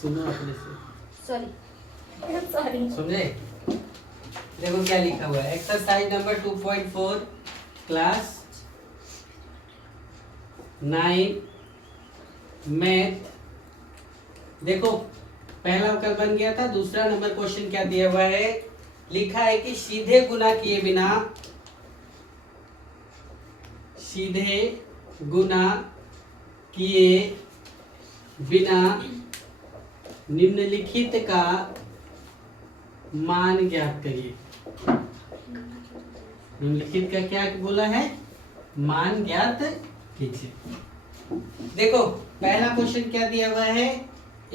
सुनो अपने से, सॉरी समझे? देखो क्या लिखा हुआ है, एक्सरसाइज नंबर 2.4 क्लास 9 मैथ। देखो पहला अंक बन गया था। दूसरा नंबर क्वेश्चन क्या दिया हुआ है, लिखा है कि सीधे गुना किए बिना, सीधे गुना किए बिना निम्नलिखित का मान ज्ञात करिए। निम्नलिखित का क्या बोला है, मान ज्ञात कीजिए। देखो पहला क्वेश्चन क्या दिया हुआ है,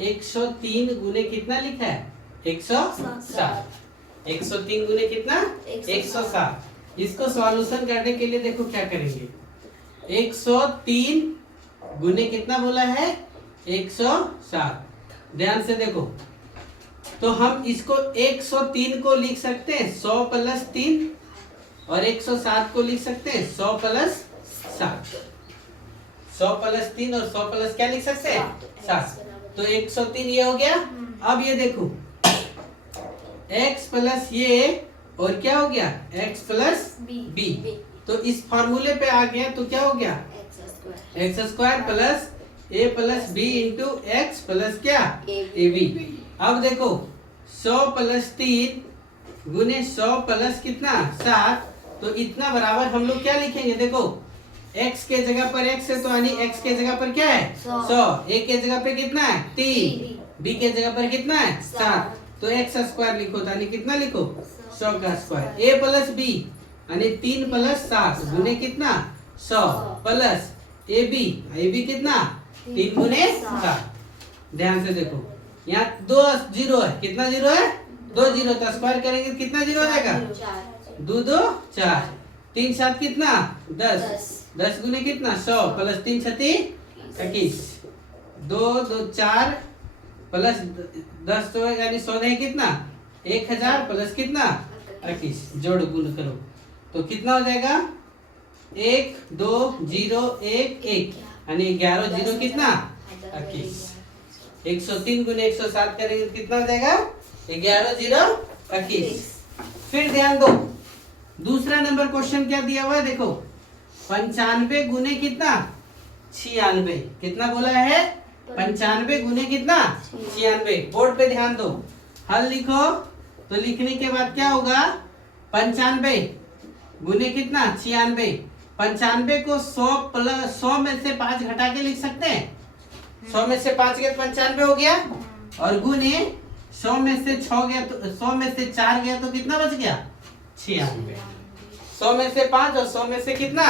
103 गुने कितना लिखा है, 107। 103 गुने कितना, 107। इसको सॉल्यूशन करने के लिए देखो क्या करेंगे, 103 गुने कितना बोला है, 107। ध्यान से देखो, तो हम इसको 103 को लिख सकते हैं 100 प्लस 3, और 107 को लिख सकते हैं 100 प्लस 7। 100 प्लस 3 और 100 प्लस क्या लिख सकते हैं, 7। तो 103 ये हो गया। अब ये देखो x प्लस ये और क्या हो गया, x प्लस b। तो इस फॉर्मूले पे आ गया तो क्या हो गया, x square plus a plus b into x plus क्या, ए बी। अब देखो 100 प्लस 3 गुने 100 प्लस कितना 7, तो इतना बराबर हम लोग क्या लिखेंगे, देखो x के जगह पर x है तो यानी x के जगह पर क्या है 100, a के जगह पे कितना है 3, b के जगह पर कितना है 7, तो x स्क्वायर लिखो तो यानी कितना लिखो 100 का स्क्वायर। a प्लस b यानी 3 प्लस 7 गुने कितना 100 प्लस ए बी कितना 3 गुने 7। ध्यान से देखो यहाँ 2 जीरो है, कितना जीरो है 2 जीरो, तो स्क्वायर करेंगे कितना जीरो हो जाएगा, 2 2 4, 3 7 कितना 10, 10 गुने कितना 100 प्लस 3 छती 21, 2 2 4 प्लस 10 तो यानी 100 है कितना 1000 प्लस कितना 21, जोड़ गुण करो तो कितना हो जाएगा 1 2 0 1 1 यानी 11 जीरो कितना 21। 103 गुने 107 करेंगे तो कितना हो जाएगा 11 जीरो 21। फिर ध्यान दो, दूसरा नंबर क्वेश्चन क्या दिया हुआ है, देखो 95 गुने कितना 96, कितना बोला है 95 गुने कितना 96। बोर्ड पे ध्यान दो, हल लिखो तो लिखने के बाद क्या होगा 95 गुने कितना 96। 95 को 100 प्लस 100 में से 5 घटा के लिख सकते हैं, 100 में से 5 गया 95 हो गया, और गुने 100 में से 6 गया तो 100 में से 4 गया तो कितना बच गया 96। 100 में से 5 और 100 में से कितना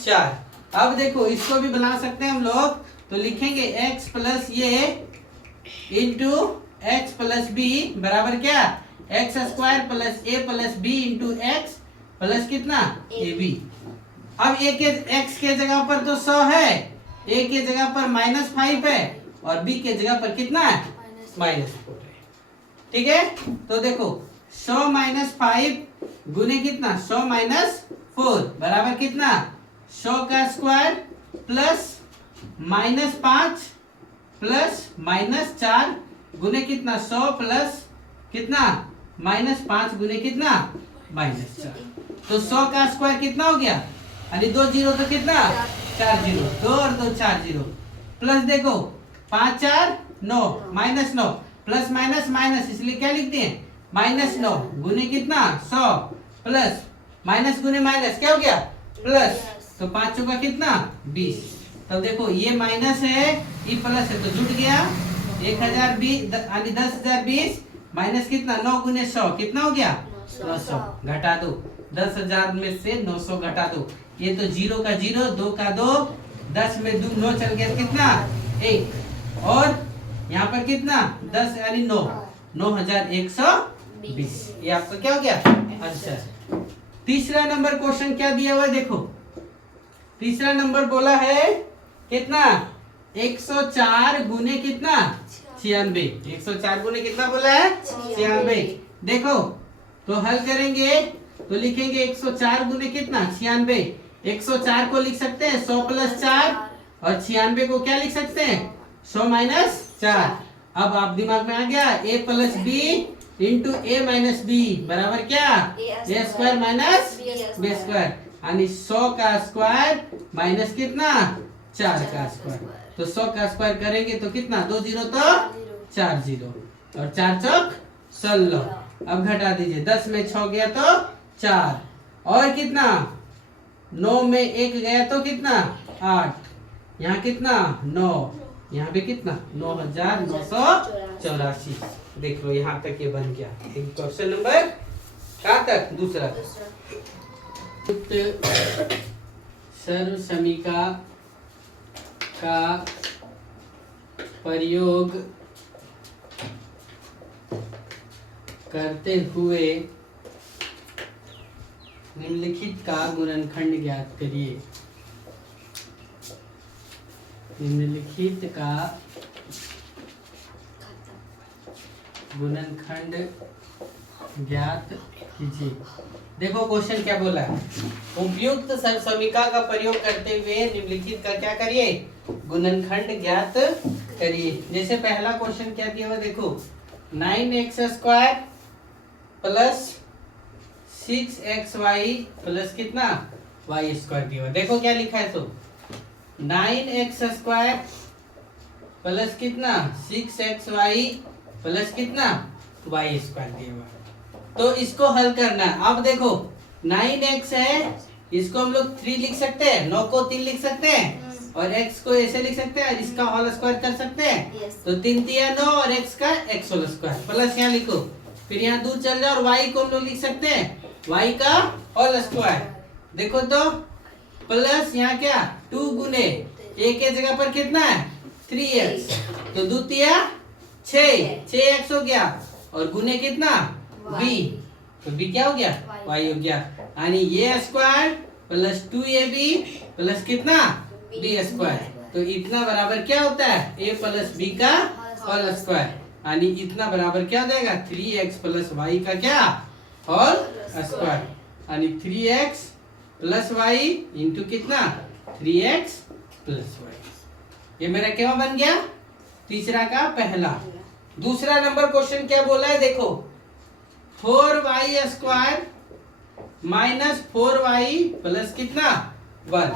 4। अब देखो इसको भी बना सकते हैं हम लोग, तो लिखेंगे x प्लस ये इंटू एक्स प्लस बी बराबर क्या, x square plus a plus B into x plus कितना ए बी। अब a के x के जगह पर तो 100 है, a के जगह पर -5 है, और b के जगह पर कितना है -4 है। ठीक है, तो देखो 100 माइनस 5 गुने कितना 100 माइनस 4 बराबर कितना 100 का स्क्वायर प्लस -5 प्लस -4 गुने कितना 100 प्लस कितना -5 गुने कितना -4, तो 100 का स्क्वायर कितना हो गया, यानी 2 जीरो तो कितना 4 जीरो, 2 और 2 4 जीरो, प्लस देखो 5 4 9 -9 प्लस माइनस माइनस, इसलिए क्या लिखते हैं -9 गुने कितना 100 प्लस माइनस गुने माइनस क्या हो गया प्लस, तो 5 चौका कितना 20। तब देखो ये माइनस है ये प्लस है तो जुट गया 1020 यानी 10,020 माइनस कितना 9 गुने 100 कितना हो गया 900, घटा दो 10,000 में से 900 घटा दो, ये तो 0 का 0 2 का 2 10 में 2 9 चल गया कितना 1, और यहाँ पर कितना 10 यानी 9 9120, ये आपका क्या हो गया आंसर। तीसरा नंबर क्वेश्चन क्या दिया हुआ है, देखो तीसरा नंबर बोला है कितना 104 गुने कितना 96, 104 गुने कितना बोला है 96। देखो तो हल करेंगे तो लिखेंगे 104 गुने कितना 96, 104 को लिख सकते हैं 100 प्लस 4, और 96 को क्या लिख सकते हैं 100 माइनस 4, अब आप दिमाग में आ गया, a plus B into A minus B बराबर क्या, A square minus B square, यानी 100 का स्क्वायर माइनस कितना 4 का स्क्वायर। तो 100 का स्क्वायर करेंगे तो कितना, 2 जीरो तो 4 जीरो और 4 चौक 16। अब घटा दीजिए, 10 में 6 गया तो 4 और कितना 9 में 1 गया तो कितना 8, यहाँ कितना 9, यहाँ पे कितना 9984। देख लो यहाँ तक ये बन गया। एक क्वेश्चन नंबर कहाँ तक, दूसरा। सर्व समीका का प्रयोग करते हुए निम्नलिखित का गुणनखंड ज्ञात करिए। निम्नलिखित का गुणनखंड ज्ञात कीजिए। देखो क्वेश्चन क्या बोला है, उपयुक्त सर्वसमीका का प्रयोग करते हुए निम्नलिखित का क्या करिए, गुणनखंड ज्ञात करिए। जैसे पहला क्वेश्चन क्या दिया हुआ देखो, 9x square plus 6xy plus कितना y स्क्वायर दिया हुआ। देखो क्या लिखा है, तो 9x स्क्वायर प्लस कितना 6xy प्लस कितना y स्क्वायर दिया हुआ। तो इसको हल करना है। अब देखो 9x है, इसको हम लोग 3 लिख सकते हैं, 9 को 3 लिख सकते हैं और x को ऐसे लिख सकते हैं, इसका होल स्क्वायर कर सकते हैं। तो 3 3 9 और x का x होल स्क्वायर प्लस यहाँ लिखो, फिर यहाँ दूर चल जाओ और y को हम लोग लिख सकते हैं y का होल स्क्वायर। देखो तो प्लस यहाँ क्या 2 गुने a के जगह पर कितना है 3x, तो द्वितीय 6x हो गया और गुने कितना b, तो b क्या हो गया y हो गया, यानी a square plus 2ab plus कितना b स्क्वायर। तो इतना बराबर क्या होता है a प्लस b का होल स्क्वायर, यानी इतना बराबर क्या हो जाएगा 3x प्लस y का क्या होल स्क्वायर, यानी 3x प्लस y इंटू कितना 3x प्लस y। ये मेरा क्या बन गया, तीसरा का पहला। दूसरा नंबर क्वेश्चन क्या बोला है देखो, 4y square minus 4y plus कितना 1,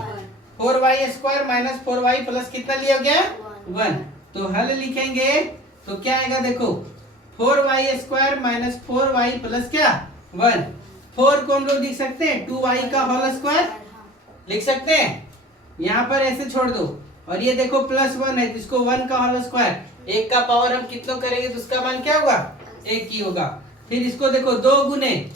4y square minus 4y plus कितना लिया गया 1। तो हल लिखेंगे तो क्या आएगा देखो, 4y square minus 4y plus क्या 1। 4 को हम लोग लिख सकते हैं 2y का होल स्क्वायर लिख सकते हैं, यहाँ पर ऐसे छोड़ दो। और ये देखो प्लस 1 है, जिसको 1 का होल स्क्वायर, 1 का पावर हम कितना करेंगे तो उसका मान क्या होगा 1 ही होगा। फिर इसको देखो 2 गुने,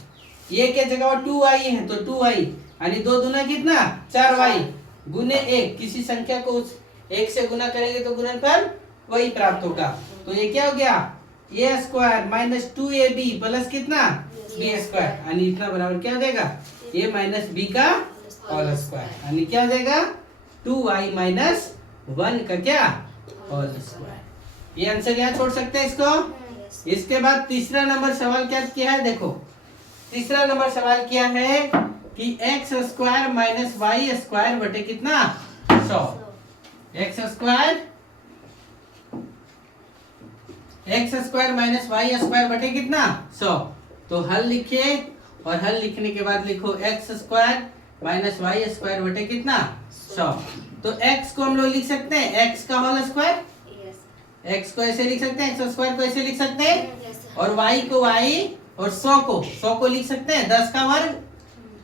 ये के जगह 2y है तो 2y, यानी 2 दूना कितना 4y गुने 1, किसी संख्या को उस 1 से गुना करेंगे तो गुणनफल वही प्राप्त होगा। तो ये क्या हो गया a square minus 2ab plus कितना b स्क्वायर, यानी इतना बराबर क्या हो जाएगा a माइनस b का होल स्क्वायर, यानी क्या हो जाएगा 2y माइनस 1 का क्या होल स्क्वायर। ये आंसर यहाँ छोड़ सकते हैं इसको। इसके बाद तीसरा नंबर सवाल क्या किया है देखो, तीसरा नंबर सवाल किया है कि x square minus Y square बटे कितना 100, x square minus Y square बटे कितना 100। तो हल लिखिए और हल लिखने के बाद लिखो x square minus Y square बटे कितना 100। तो x को हम लोग लिख सकते हैं x का होल स्क्वायर, x को ऐसे लिख सकते हैं, x स्क्वायर को ऐसे लिख सकते हैं, और y को y और 100 को लिख सकते हैं 10 का वर्ग,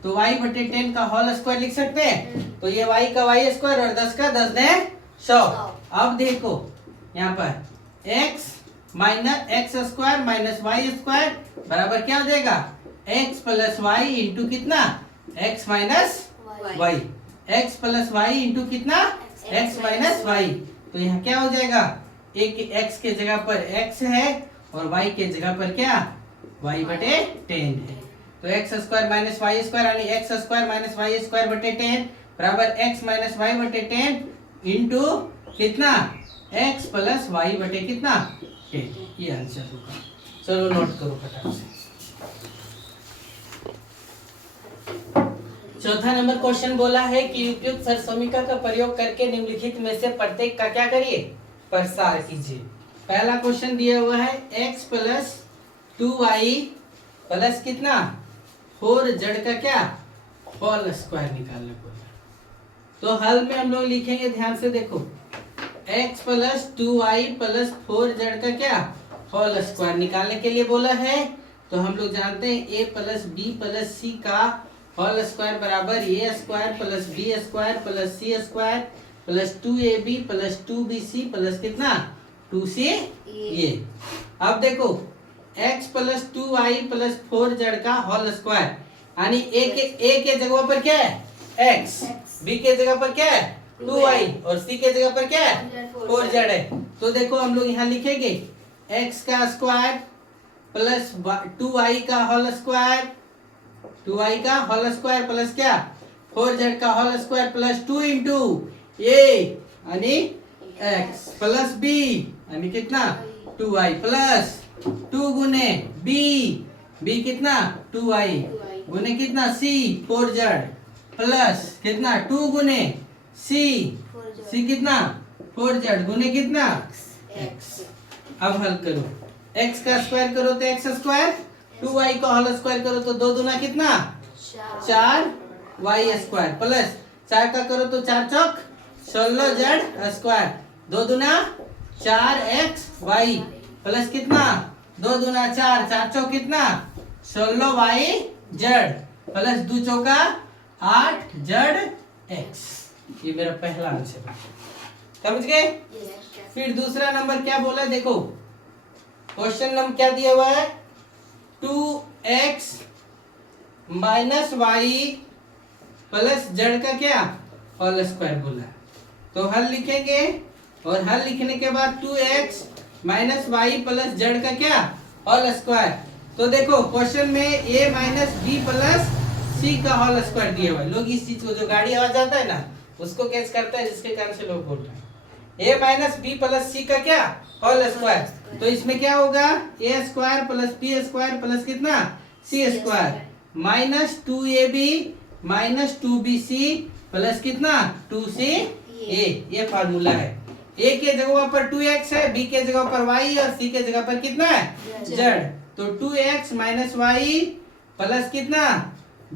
तो y बटे 10 का होल स्क्वायर लिख सकते हैं। तो ये y का y स्क्वायर और 10 का 10 ने 100। अब देखो यहाँ पर x minus X square minus Y square बराबर क्या हो जाएगा x प्लस वाई इंटू कितना x minus Y, x plus Y into कितना x माइनस वाई। तो यहाँ क्या हो जाएगा, एक x के जगह पर x है और y के जगह पर क्या y बटे 10 है। तो x square minus Y square यानी x square minus Y square बटे 10 बराबर x माइनस वाई बटे 10 इंटू कितना x प्लस वाई बटे कितना 10। ये आंसर होगा। चलो नोट करो फटाफट से। चौथा नंबर क्वेश्चन बोला है कि उपयुक्त सर्वसमीका का प्रयोग करके निम्नलिखित में से प्रत्येक का क्या करिए प्रसार कीजिए। पहला क्वेश्चन दिया हुआ है x प्लस 2y प्लस कितना 4z का क्या होल स्क्वायर निकालने को। तो हल में हम लोग लिखेंगे, ध्यान से देखो, x plus 2y plus 4z का क्या होल स्क्वायर निकालने के लिए बोला है। तो हम लोग जानते हैं a प्लस बी प्लस सी का होल स्क्वायर बराबर a square plus B square plus C square plus 2ab plus 2bc plus कितना 2ca। अब देखो x plus 2y plus 4z का होल स्क्वायर, यानी a के जगह पर क्या है x, b के जगह पर क्या है 2y और c के जगह पर क्या है 4z है। तो देखो हम लोग यहाँ लिखेंगे x का स्क्वायर प्लस 2y का होल स्क्वायर, 2y का होल स्क्वायर प्लस क्या 4z का whole square plus 2 into a यानी x प्लस b यानी कितना 2y प्लस 2 गुने b कितना 2y गुने कितना c 4z प्लस कितना 2 गुने c कितना 4z गुने कितना x। अब हल करो, x का स्क्वायर करो तो x स्क्वायर, 2y का होल स्क्वायर करो तो 2 दूना कितना 4y स्क्वायर प्लस 4 का करो तो 4 चौक 16z स्क्वायर, 2 दूना 4xy प्लस कितना 2 दूना 4 4 चौक कितना 16yz प्लस 2 चौका 8zx। ये मेरा पहला आंसर है, समझ गए। फिर दूसरा नंबर क्या बोला, देखो क्वेश्चन नंबर क्या दिया हुआ है 2x minus Y plus Z का क्या होल स्क्वायर बोला है। तो हल लिखेंगे और हल लिखने के बाद 2x minus Y plus Z का क्या होल स्क्वायर। तो देखो क्वेश्चन में a माइनस बी प्लस सी का होल स्क्वायर दिया हुआ है। लोग इस चीज को जो गाड़ी आवाज आता है ना उसको कैच करता है, जिसके कारण से लोग बोल रहे हैं a माइनस बी प्लस सी का क्या होल स्क्वायर। तो इसमें क्या होगा a square plus B square plus कितना c square minus 2ab minus 2bc plus कितना 2ca। ये फार्मूला है। a के जगह पर 2x है, b के जगह पर y और c के जगह पर कितना है z। तो 2x माइनस वाई प्लस कितना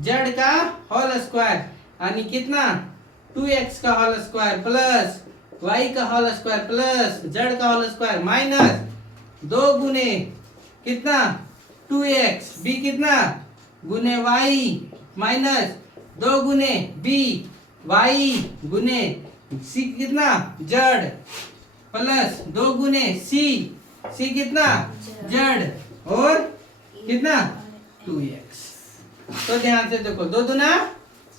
z का होल स्क्वायर यानी कितना 2x का होल स्क्वायर प्लस y का होल स्क्वायर प्लस z का होल स्क्वायर माइनस 2 गुने कितना 2x b कितना गुने y माइनस 2 गुने b y गुने c कितना z प्लस 2 गुने c कितना z और कितना 2x। तो ध्यान से देखो 2 दूना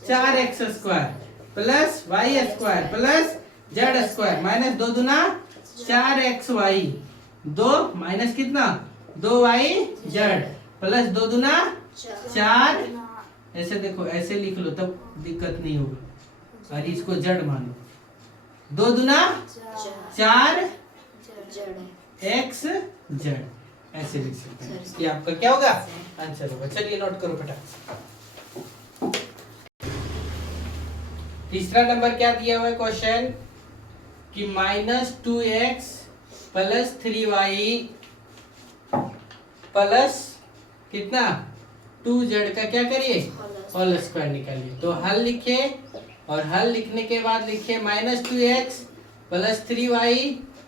4x square plus y square plus z square minus 2 दूना 4xy 2 माइनस कितना 2yz प्लस 2 दूना 4। ऐसे देखो ऐसे लिख लो तब दिक्कत नहीं होगी और इसको जड़ मानो 2 दूना 4xz ऐसे लिख सकते हैं। ये आपका क्या होगा आंसर होगा। चलिए नोट करो बेटा। तीसरा नंबर क्या दिया हुआ है क्वेश्चन कि minus 2x plus 3y plus कितना 2z का क्या करिए होल स्क्वायर निकालिए। तो हल लिखे और हल लिखने के बाद लिखे minus 2x plus 3y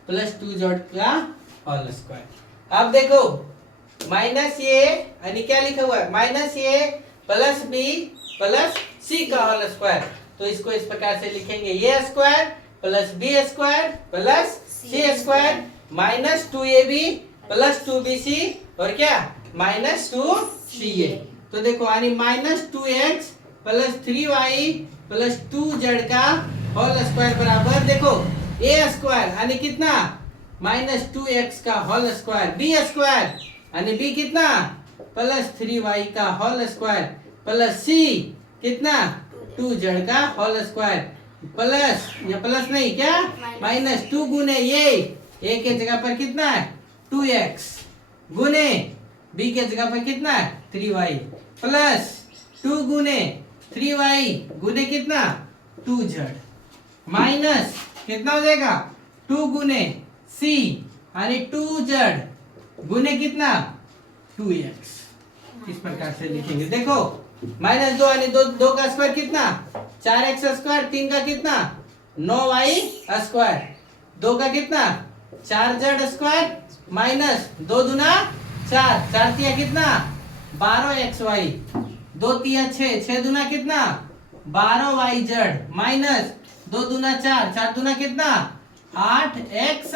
plus 2z का होल स्क्वायर। अब देखो माइनस ये यानी क्या लिखा हुआ है माइनस ये प्लस बी प्लस सी का होल स्क्वायर। तो इसको इस प्रकार से लिखेंगे a square plus B square plus C square minus 2ab plus 2bc और क्या माइनस 2ca। तो देखो यानी minus 2x plus 3y plus 2z का होल स्क्वायर बराबर देखो ए स्क्वायर यानी कितना माइनस 2x का होल स्क्वायर बी स्क्वायर यानी बी कितना प्लस 3y का होल स्क्वायर प्लस सी कितना 2z का होल स्क्वायर प्लस या प्लस नहीं क्या माइनस 2 गुने ये a के जगह पर कितना है 2x गुने b के जगह पर कितना है 3y प्लस 2 गुने 3y गुने कितना 2z माइनस कितना हो जाएगा 2 गुने c यानी 2z गुने कितना 2x। इस प्रकार से लिखेंगे। देखो -2 यानी 2 का स्क्वायर कितना 4x स्क्वायर, 3 का कितना 9y स्क्वायर, 2 का कितना 4z स्क्वायर माइनस 2 दूना 4, 4 तिया कितना 12xy, 2 तिया 6, 6 दूना कितना 12yz माइनस 2 दूना 4, 4 दूना कितना 8xz।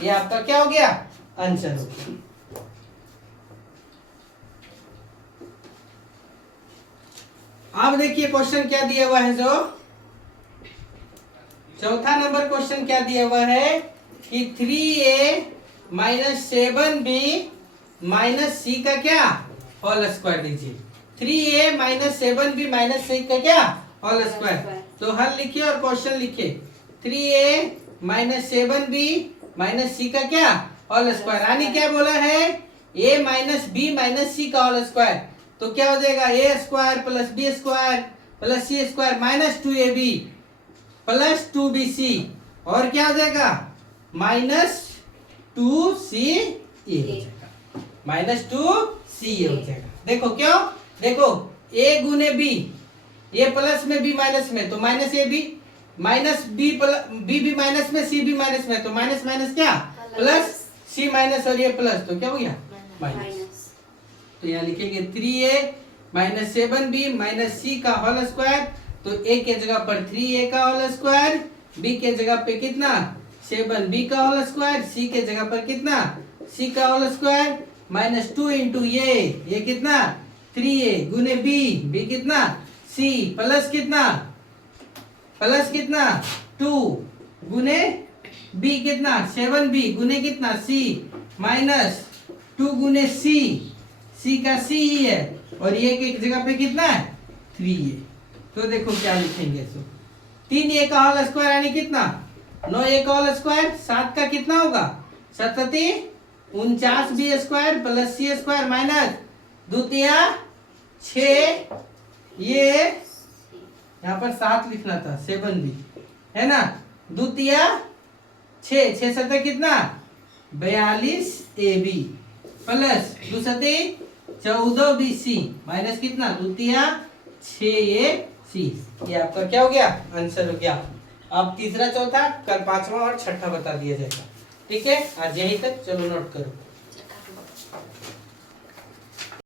ये आपका क्या हो गया आंसर हो गया। अब देखिए क्वेश्चन क्या दिया हुआ है, जो चौथा नंबर क्वेश्चन क्या दिया हुआ है कि 3a minus 7b minus c का क्या होल स्क्वायर दीजिए। 3a minus 7b minus c का क्या होल स्क्वायर। तो हल लिखिए और क्वेश्चन लिखिए। 3a minus 7b minus c का क्या होल स्क्वायर, यानी क्या बोला है a minus b minus c का होल स्क्वायर। तो क्या हो जाएगा a square plus b square plus c square minus 2ab plus 2bc, और क्या हो जाएगा माइनस 2ca माइनस 2ca हो जाएगा। देखो क्यों, देखो a गुने b, a प्लस में b माइनस में, तो minus ab minus b b minus में c भी माइनस में, तो माइनस माइनस क्या प्लस c माइनस और ये प्लस, तो क्या हो गया माइनस। तो यहाँ लिखेंगे 3a minus 7b minus c का होल स्क्वायर। तो a के जगह पर 3a का होल स्क्वायर, b के जगह पे कितना 7b का होल स्क्वायर, c के जगह पर कितना c का होल स्क्वायर माइनस 2 इंटू ये कितना 3a गुने b कितना c प्लस कितना 2 गुने b कितना 7b गुने कितना c माइनस 2 गुने c का c ही है, और ये के जगह पे कितना है 3a। तो देखो क्या लिखेंगे, सो 3a का होल स्क्वायर यानी कितना 9a का होल स्क्वायर, 7 का कितना होगा 7 49b square plus c square minus 2 तिया 6, ये यहाँ पर 7 लिखना था 7b है ना, 2 तिया 6, 6 7 कितना 42ab प्लस 2 7 14bc माइनस कितना 2 तिया 6ac। ये आपका क्या हो गया आंसर हो गया। अब तीसरा चौथा, कल पांचवा और छठा बता दिया जाएगा। ठीक है, आज यहीं तक, चलो नोट करो।